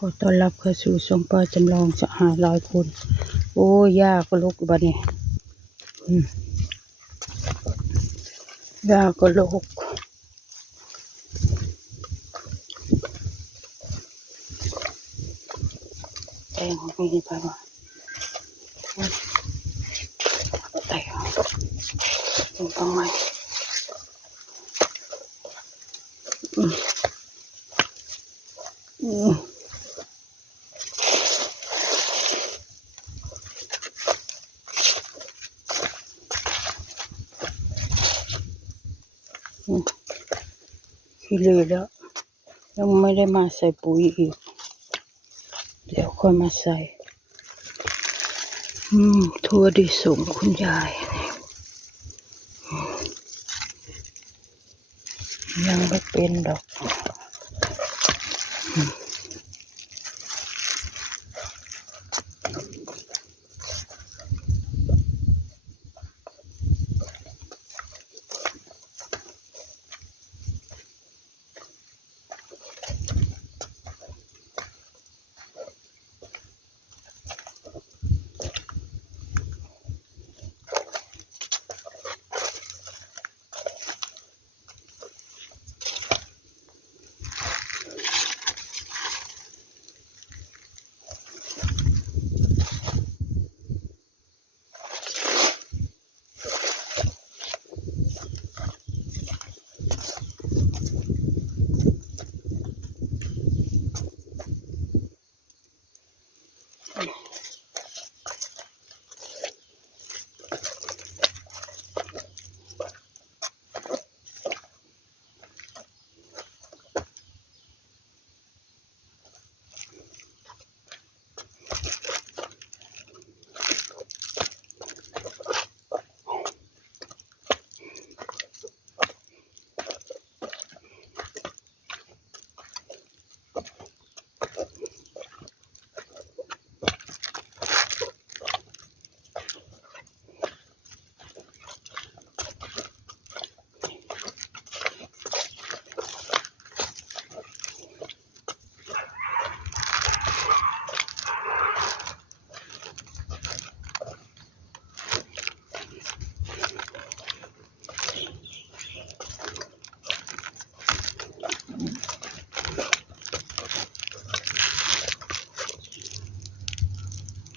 ขอต้อนรับเข้าสู่ช่องป้าจำลองสหายหลายคนโอ้ยาก็ลกบัดนี้ยาก็ลกแตงมีไปบ่แตงต้องไหมขี้เลยแล้วยังไม่ได้มาใส่ปุ๋ยอีกเดี๋ยวค่อยมาใส่ทั่วดิส่งคุณยายยังไม่เป็นดอก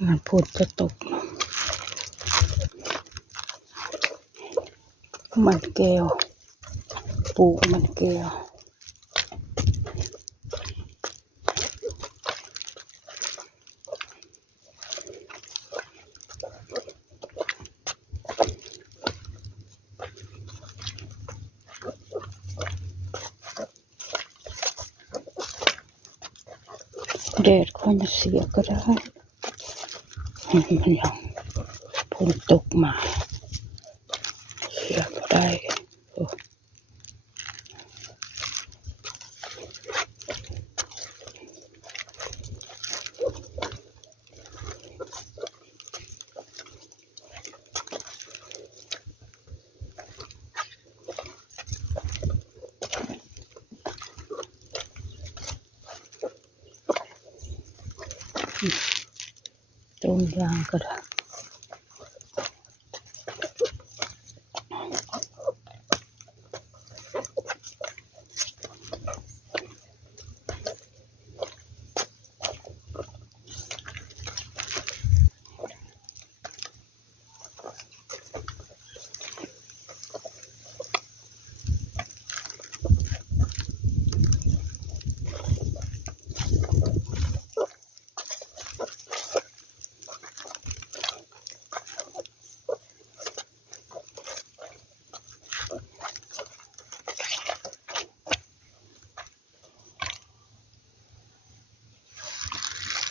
มันฝนจะตกมันแก้วปลูกมันแก้วแดดค่อยมาเสียก็ได้มันยังฝนตกมาเสียก็ได้ต้นยางก็ได้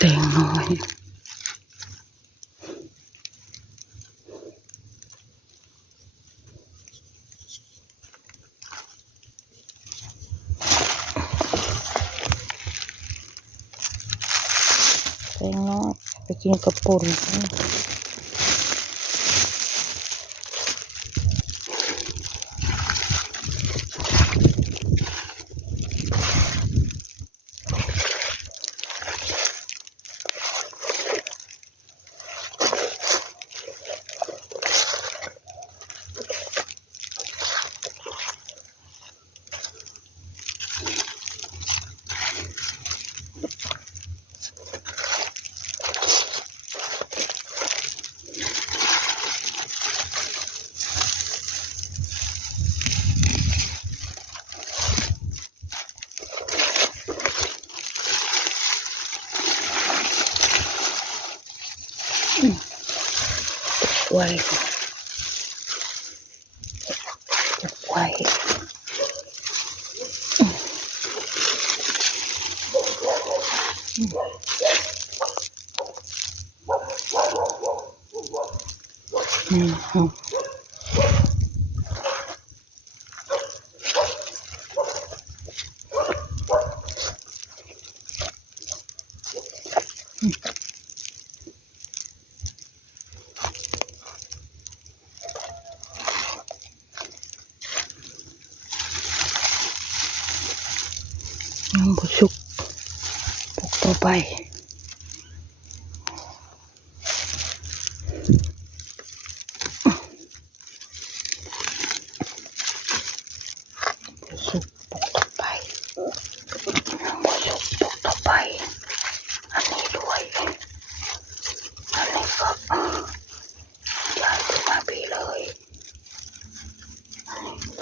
แตงน้อยไปกินกระปุก ไว้ปลูกไว้ยังบ่สุกปลูกต่อไปสุกปลูกต่อไปยังบ่สุกปลูกต่อไปอันนี้ด้วยอันนี้ก็ย้ายขึ้นมาพี่เลย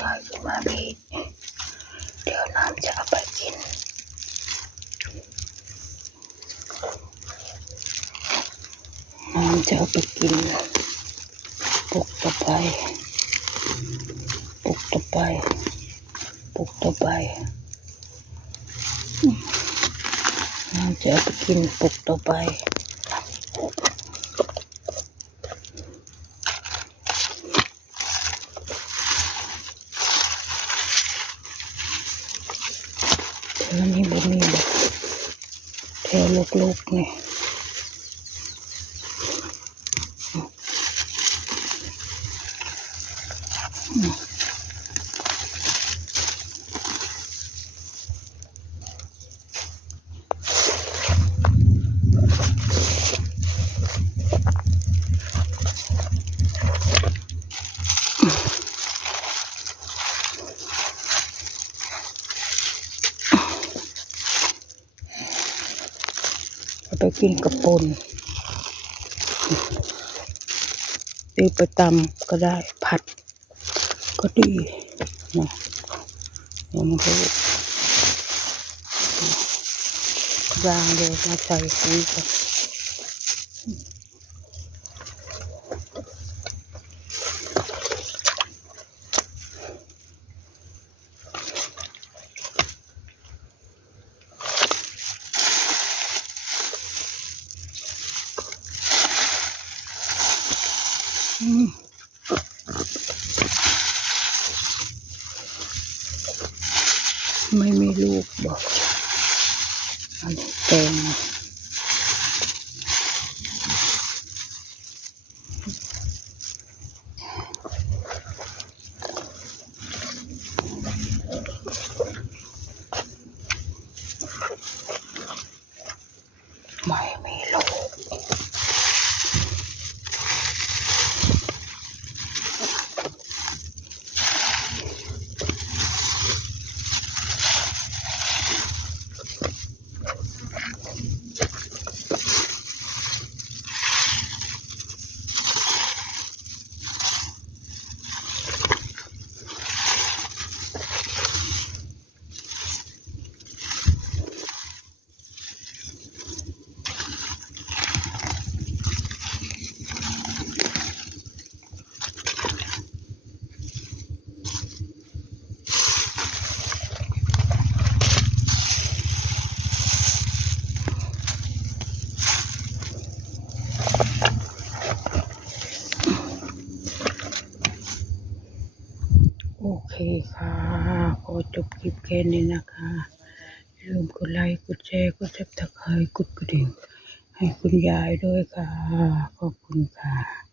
ย้ายขึ้นมาพี่เดี๋ยวน้ำจะเอาไปกินน้ำจะเอาไปกินปลูกต่อไปปลูกต่อไปปลูกต่อไปน้ำจะเอาไปกินปลูกต่อไปแล้วนี่บ่มีแบบแถวลูกๆนี่เอาไปกินกระปุนตีไปตำก็ได้ผัดก็ดีนะยังไม่รู้ย่างเลยมาใส่ปุ๋ยกันไม่มีลูกบอกอันนี้แตงไม่มีลูกโอเคค่ะขอจบคลิปแค่นี้นะคะอย่าลืมกดไลค์กดแชร์กดซับสไครบ์กดกระดิ่งให้คุณยายด้วยค่ะขอบคุณค่ะ